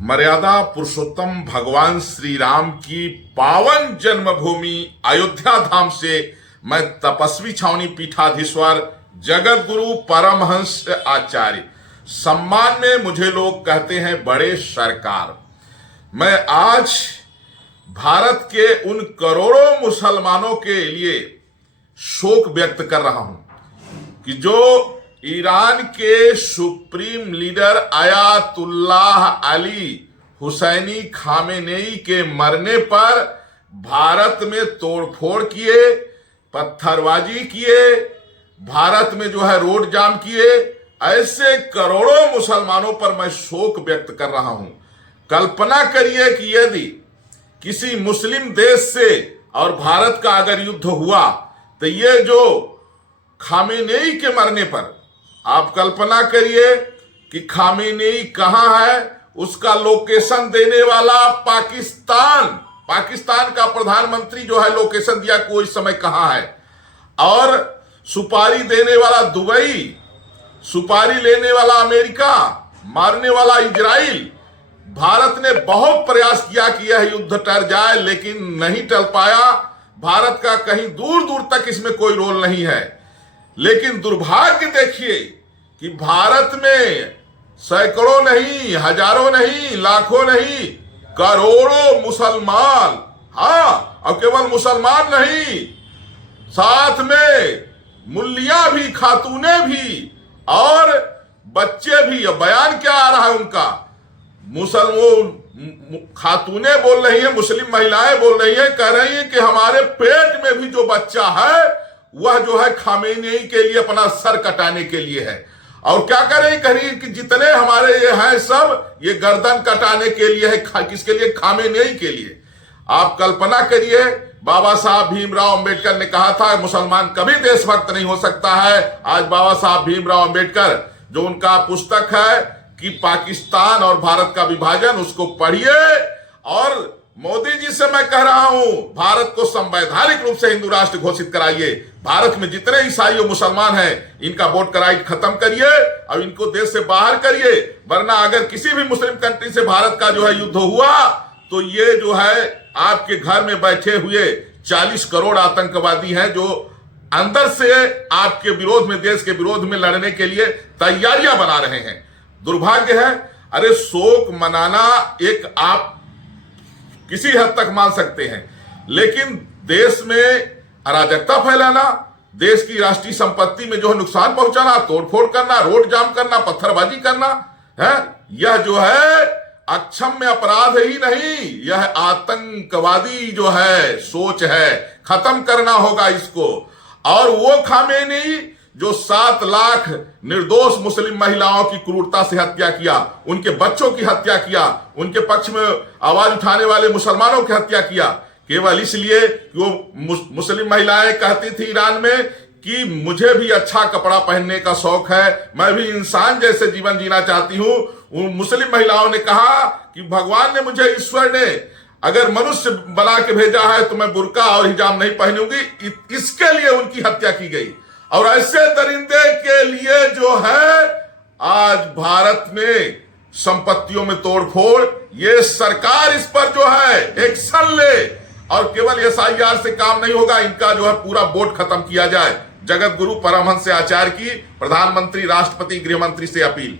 मर्यादा पुरुषोत्तम भगवान श्री राम की पावन जन्मभूमि अयोध्या धाम से मैं तपस्वी छावनी पीठाधीश्वर जगत गुरु परमहंस आचार्य, सम्मान में मुझे लोग कहते हैं बड़े सरकार। मैं आज भारत के उन करोड़ों मुसलमानों के लिए शोक व्यक्त कर रहा हूं कि जो ईरान के supreme leader Ayatollah Ali Husseini Khamenei के मरने पर भारत में तोड़फोड़ किए, पत्थरबाजी किए, भारत में जो है रोड जाम किए, ऐसे करोड़ों मुसलमानों पर मैं शोक व्यक्त कर रहा हूं। कल्पना करिए कि यदि किसी मुस्लिम देश से और भारत का अगर युद्ध हुआ तो ये जो खामेनेई के मरने पर, आप कल्पना करिए कि खामेनेई कहां है, उसका लोकेशन देने वाला पाकिस्तान का प्रधानमंत्री जो है लोकेशन दिया कोई समय कहां है, और सुपारी देने वाला दुबई, सुपारी लेने वाला अमेरिका, मारने वाला इजराइल। भारत ने बहुत प्रयास किया कि यह युद्ध टल जाए, लेकिन नहीं टल पाया। भारत का कहीं दूर दूर तक इसमें कोई रोल नहीं है। लेकिन दुर्भाग्य देखिए कि भारत में सैकड़ों नहीं, हजारों नहीं, लाखों नहीं, करोड़ों मुसलमान, हाँ, और केवल मुसलमान नहीं, साथ में मुल्लियां भी, खातूने भी और बच्चे भी। बयान क्या आ रहा है उनका, खातूने बोल रही है, मुस्लिम महिलाएं बोल रही है, कह रही है कि हमारे पेट में भी जो बच्चा है वह जो है खामेनेई के लिए अपना सर कटाने के लिए है। और क्या कह रही है कि जितने हमारे ये हैं सब ये गर्दन कटाने के लिए है। किसके लिए? खामेनेई के लिए। आप कल्पना करिए, बाबा साहब भीमराव अंबेडकर ने कहा था मुसलमान कभी देशभक्त नहीं हो सकता है। आज बाबा साहब भीमराव अंबेडकर जो उनका पुस्तक है कि पाकिस्तान और भारत का विभाजन, उसको पढ़िए। और मोदी जी से मैं कह रहा हूं, भारत को संवैधानिक रूप से हिंदू राष्ट्र घोषित कराइए। भारत में जितने ईसाई और मुसलमान हैं इनका वोट का राइट खत्म करिए और इनको देश से बाहर करिए। वरना अगर किसी भी मुस्लिम कंट्री से भारत का जो है युद्ध हुआ तो ये जो है आपके घर में बैठे हुए 40 करोड़ आतंकवादी हैं जो अंदर से आपके विरोध में, देश के विरोध में लड़ने के लिए तैयारियां बना रहे हैं। दुर्भाग्य है। अरे शोक मनाना एक आप किसी हद तक मान सकते हैं, लेकिन देश में अराजकता फैलाना, देश की राष्ट्रीय संपत्ति में जो है नुकसान पहुंचाना, तोड़फोड़ करना, रोड जाम करना, पत्थरबाजी करना है, यह जो है अक्षम्य अपराध ही नहीं, यह आतंकवादी जो है सोच है। खत्म करना होगा इसको। और वो खामेनेई जो 7 लाख निर्दोष मुस्लिम महिलाओं की क्रूरता से हत्या किया, उनके बच्चों की हत्या किया, उनके पक्ष में आवाज उठाने वाले मुसलमानों की हत्या किया, केवल इसलिए कि वो मुस्लिम महिलाएं कहती थी ईरान में कि मुझे भी अच्छा कपड़ा पहनने का शौक है, मैं भी इंसान जैसे जीवन जीना चाहती हूं। उन मुस्लिम महिलाओं ने कहा कि भगवान ने मुझे, ईश्वर ने अगर मनुष्य बना के भेजा है तो मैं बुर्का और हिजाब नहीं पहनूंगी। इसके लिए उनकी हत्या की गई। और ऐसे दरिंदे के लिए जो है आज भारत में संपत्तियों में तोड़फोड़, ये सरकार इस पर जो है एक्शन ले। और केवल SIR से काम नहीं होगा, इनका जो है पूरा बोर्ड खत्म किया जाए। जगत गुरु परमहंस आचार्य की प्रधानमंत्री, राष्ट्रपति, गृह मंत्री से अपील।